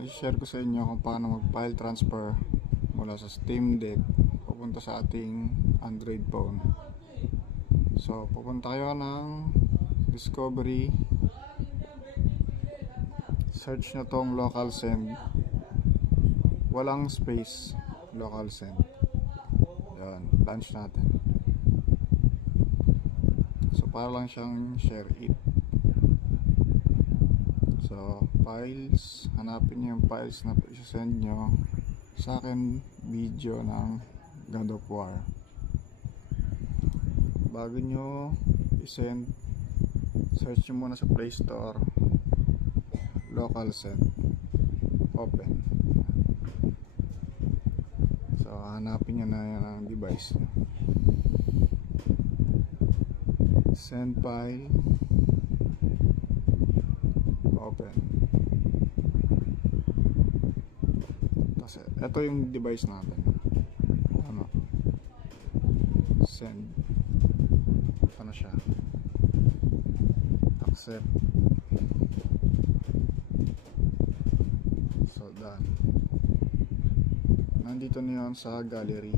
Ngayon, i-share ko sa inyo kung paano mag-file transfer mula sa Steam Deck papunta sa ating Android phone. So, pupunta kayo ng Discovery, search nyo tong local send, walang space, local send. Yan, launch natin. So, para lang siyang share it. So, files, hanapin nyo yung files na isa-send nyo. Sa akin, video ng God of War. Bago nyo i-send, search nyo muna sa Play Store, local send, open. So, hanapin nyo na yan ang device nyo. Send file, open. Kasi ito yung device natin. Ano? Send. Ano siya? Accept. So done. Nandito na yun sa gallery.